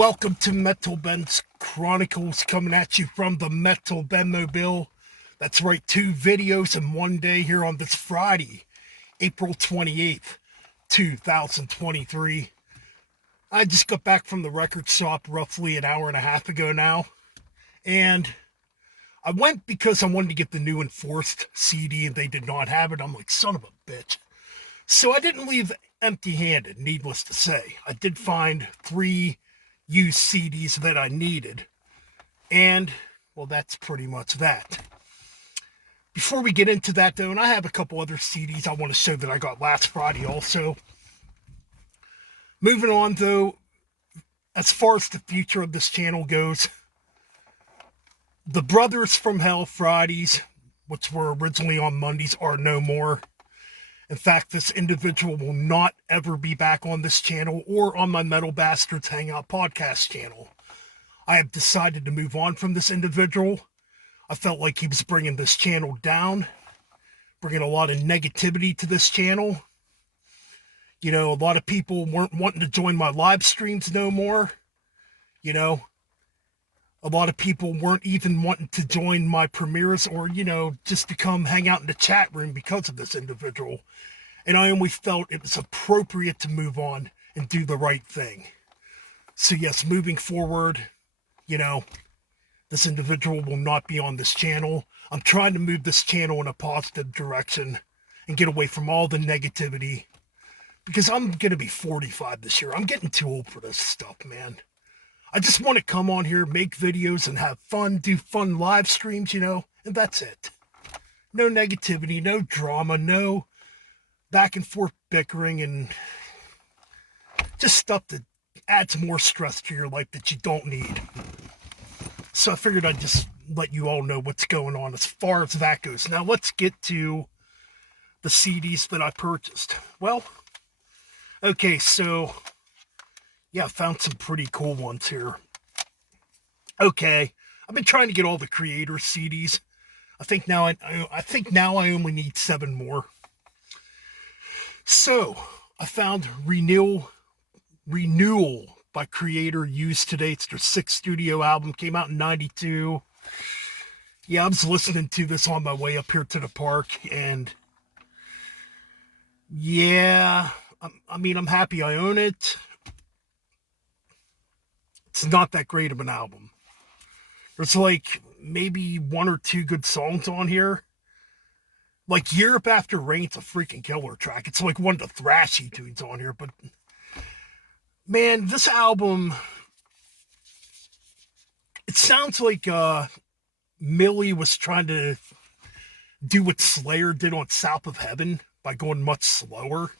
Welcome to Metal Ben's Chronicles, coming at you from the Metal Ben Mobile. That's right, 2 videos in one day here on this Friday, April 28th, 2023. I just got back from the record shop roughly an hour and a half ago now, and I went because I wanted to get the new Enforced CD, and they did not have it. I'm like, son of a bitch. So I didn't leave empty-handed, needless to say. I did find 3 used CDs that I needed, and, well, that's pretty much that. Before we get into that, though, and I have a couple other CDs I want to show that I got last Friday also. Moving on, though, as far as the future of this channel goes, the Brothers from Hell Fridays, which were originally on Mondays, are no more. In fact, this individual will not ever be back on this channel or on my Metal Bastards Hangout podcast channel. I have decided to move on from this individual. I felt like he was bringing this channel down, bringing a lot of negativity to this channel. You know, a lot of people weren't wanting to join my live streams no more. You know, a lot of people weren't even wanting to join my premieres or, you know, just to come hang out in the chat room because of this individual. And I only felt it was appropriate to move on and do the right thing. So yes, moving forward, you know, this individual will not be on this channel. I'm trying to move this channel in a positive direction and get away from all the negativity, because I'm going to be 45 this year. I'm getting too old for this stuff, man. I just want to come on here, make videos, and have fun, do fun live streams, you know, and that's it. No negativity, no drama, no back and forth bickering, and just stuff that adds more stress to your life that you don't need. So I figured I'd just let you all know what's going on as far as that goes. Now let's get to the CDs that I purchased. Well, okay, so yeah, I found some pretty cool ones here. Okay, I've been trying to get all the creator CDs. I think now I only need 7 more. So I found Renewal by Creator used today. It's their 6th studio album, came out in '92. Yeah, I was listening to this on my way up here to the park, and yeah, I'm happy I own it. It's not that great of an album. There's like maybe 1 or 2 good songs on here. Like Europe After Rain's a freaking killer track. It's like one of the thrashy tunes on here, but man, this album, it sounds like Millie was trying to do what Slayer did on South of Heaven by going much slower.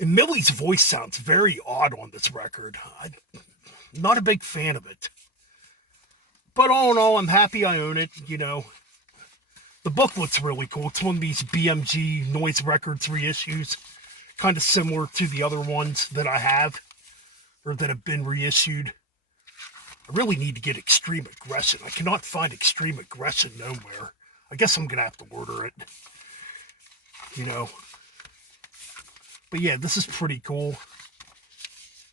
And Millie's voice sounds very odd on this record. I'm not a big fan of it. But all in all, I'm happy I own it, you know. The book looks really cool. It's one of these BMG Noise Records reissues, kind of similar to the other ones that I have, or that have been reissued. I really need to get Extreme Aggression. I cannot find Extreme Aggression nowhere. I guess I'm going to have to order it, you know. But yeah, this is pretty cool.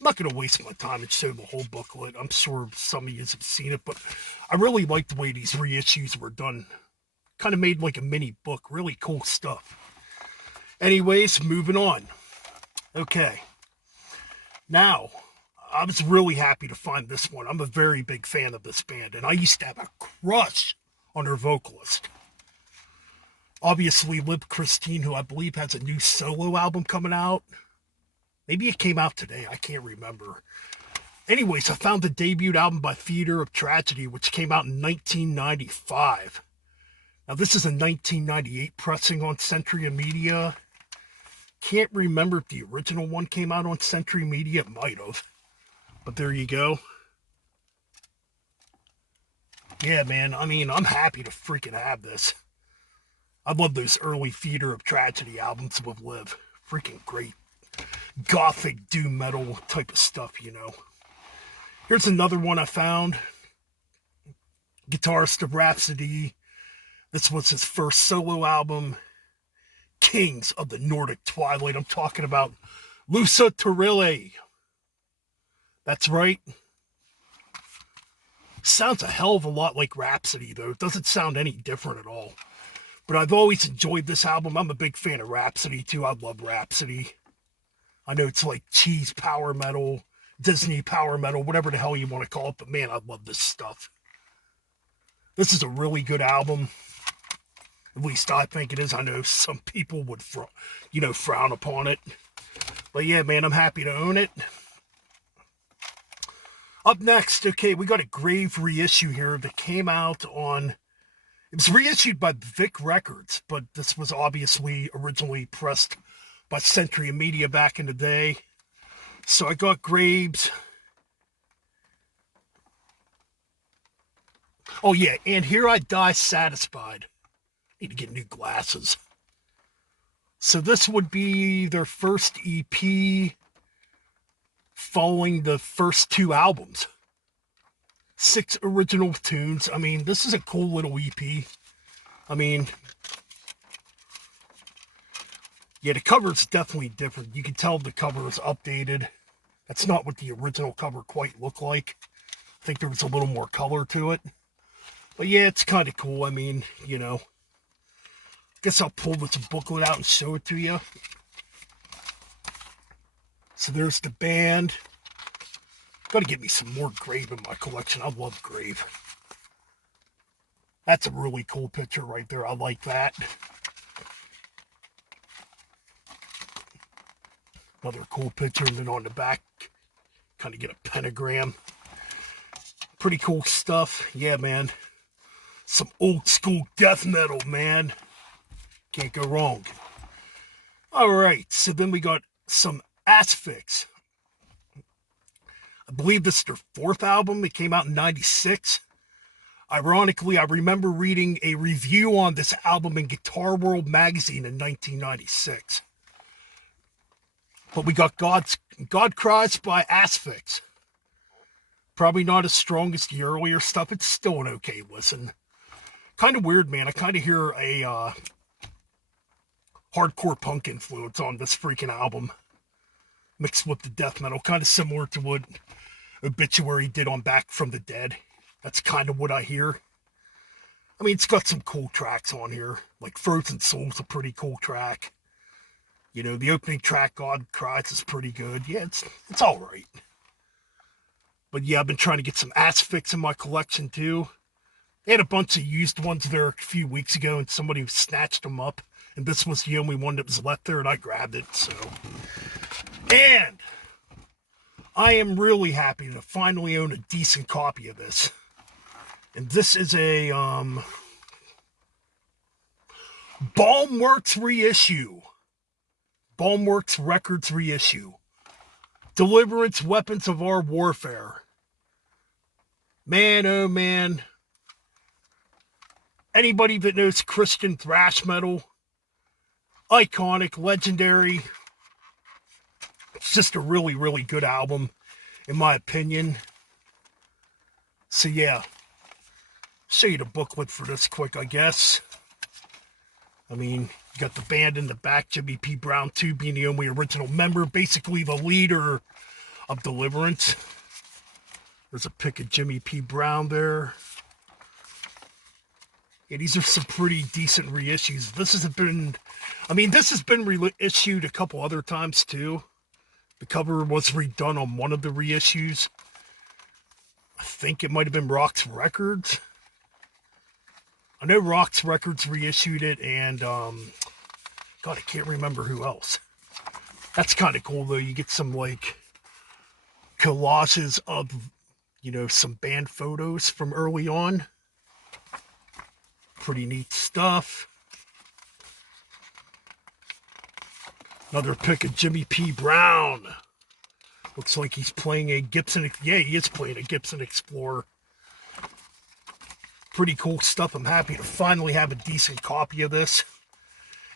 I'm not going to waste my time and show the whole booklet. I'm sure some of you have seen it, but I really like the way these reissues were done. Kind of made like a mini book. Really cool stuff. Anyways, moving on. Okay. Now, I was really happy to find this one. I'm a very big fan of this band, and I used to have a crush on her vocalist. Obviously, Liv Christine, who I believe has a new solo album coming out. Maybe it came out today. I can't remember. Anyways, I found the debut album by Theater of Tragedy, which came out in 1995. Now, this is a 1998 pressing on Century Media. Can't remember if the original one came out on Century Media. It might have. But there you go. Yeah, man. I mean, I'm happy to freaking have this. I love those early Theater of Tragedy albums with Liv. Freaking great. Gothic doom metal type of stuff, you know. Here's another one I found. Guitarist of Rhapsody. This was his first solo album. Kings of the Nordic Twilight. I'm talking about Musa Toriley. That's right. sounds a hell of a lot like Rhapsody, though. It doesn't sound any different at all. But I've always enjoyed this album. I'm a big fan of Rhapsody, too. I love Rhapsody. I know it's like cheese power metal, Disney power metal, whatever the hell you want to call it. But man, I love this stuff. This is a really good album. At least I think it is. I know some people would, frown upon it. But yeah, man, I'm happy to own it. Up next, okay, we got a Grave reissue here that came out on... It was reissued by Vic Records, but this was obviously originally pressed by Century Media back in the day. So I got Graves. Oh yeah, and Here I Die Satisfied. Need to get new glasses. So this would be their first EP following the first two albums. 6 original tunes. I mean, this is a cool little EP. I mean, yeah, the cover's definitely different. You can tell the cover is updated. That's not what the original cover quite looked like. I think there was a little more color to it. But yeah, it's kind of cool. I mean, guess I'll pull this booklet out and show it to you. So there's the band. Gotta get me some more Grave in my collection. I love Grave. That's a really cool picture right there. I like that. Another cool picture, and then on the back, kind of get a pentagram. Pretty cool stuff. Yeah, man. Some old school death metal, man. Can't go wrong. Alright, so then we got some Asphyx. I believe this is their 4th album. It came out in 96. Ironically, I remember reading a review on this album in Guitar World magazine in 1996. But we got God Cries by Asphyx. Probably not as strong as the earlier stuff. It's still an okay listen. Kind of weird, man. I kind of hear a hardcore punk influence on this freaking album. Mixed with the death metal. Kind of similar to what Obituary did on Back from the Dead. That's kind of what I hear. I mean, it's got some cool tracks on here. Like Frozen Soul's a pretty cool track. The opening track, God Cries, is pretty good. Yeah, it's alright. But yeah, I've been trying to get some Asphyx in my collection too. They had a bunch of used ones there a few weeks ago, and somebody snatched them up. And this was the only one that was left there, and I grabbed it, so... And I am really happy to finally own a decent copy of this. And this is a Bombworks reissue. Bombworks Records reissue. Deliverance, Weapons of Our Warfare. Man, oh man. Anybody that knows Christian thrash metal, iconic, legendary. It's just a really, really good album, in my opinion. So yeah, show you the booklet for this quick, I guess. I mean, you got the band in the back, Jimmy P. Brown too, being the only original member, basically the leader of Deliverance. There's a pic of Jimmy P. Brown there. Yeah, these are some pretty decent reissues. This has been reissued a couple other times too. The cover was redone on one of the reissues. I think it might have been Rock's Records. I know Rock's Records reissued it, and God, I can't remember who else. That's kind of cool though. You get some like collages of, some band photos from early on. Pretty neat stuff. Another pic of Jimmy P. Brown. Looks like he's playing a Gibson. Yeah, he is playing a Gibson Explorer. Pretty cool stuff. I'm happy to finally have a decent copy of this.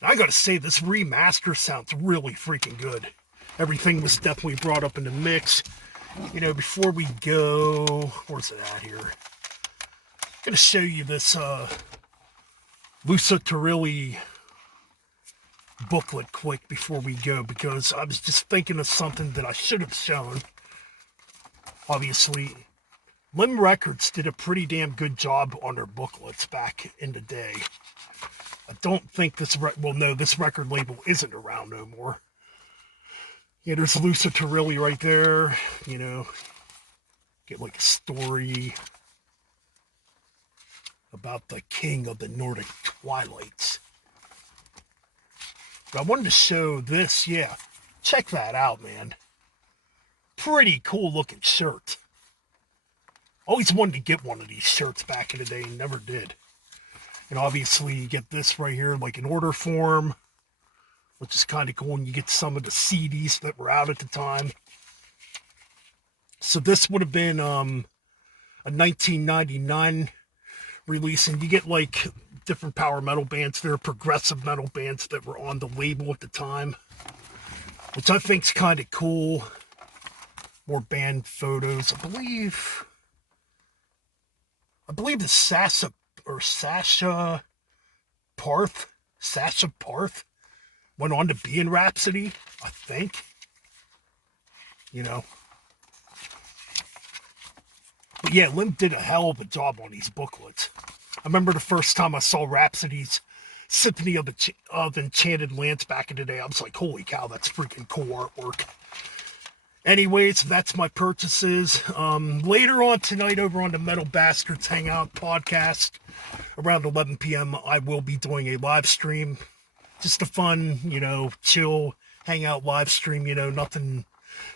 And I gotta say, this remaster sounds really freaking good. Everything was definitely brought up in the mix. Before we go... Where's it at here? I'm gonna show you this Musa Toriley booklet quick before we go, because I was just thinking of something that I should have shown. Obviously, Limb Records did a pretty damn good job on their booklets back in the day. I don't think this, well, no, this record label isn't around no more. Yeah, there's Musa Toriley right there. You know, get like a story about the king of the Nordic Twilights. But I wanted to show this, yeah. Check that out, man. Pretty cool looking shirt. Always wanted to get one of these shirts back in the day and never did. And obviously you get this right here, like an order form, which is kind of cool. And you get some of the CDs that were out at the time. So this would have been a 1999 release, and you get like different power metal bands there, progressive metal bands that were on the label at the time, which I think's kind of cool. More band photos. I believe the Sasha Parth went on to be in Rhapsody, I think. You know. But yeah, Limp did a hell of a job on these booklets. I remember the first time I saw Rhapsody's Symphony of Enchanted Lands back in the day. I was like, holy cow, that's freaking cool artwork. Anyways, that's my purchases. Later on tonight over on the Metal Bastards Hangout podcast, around 11 p.m., I will be doing a live stream. Just a fun, you know, chill hangout live stream, you know, nothing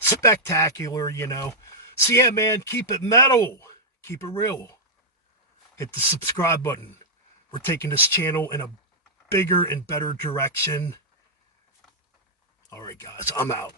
spectacular, you know. So yeah, man, keep it metal. Keep it real. Hit the subscribe button. We're taking this channel in a bigger and better direction. All right, guys, I'm out.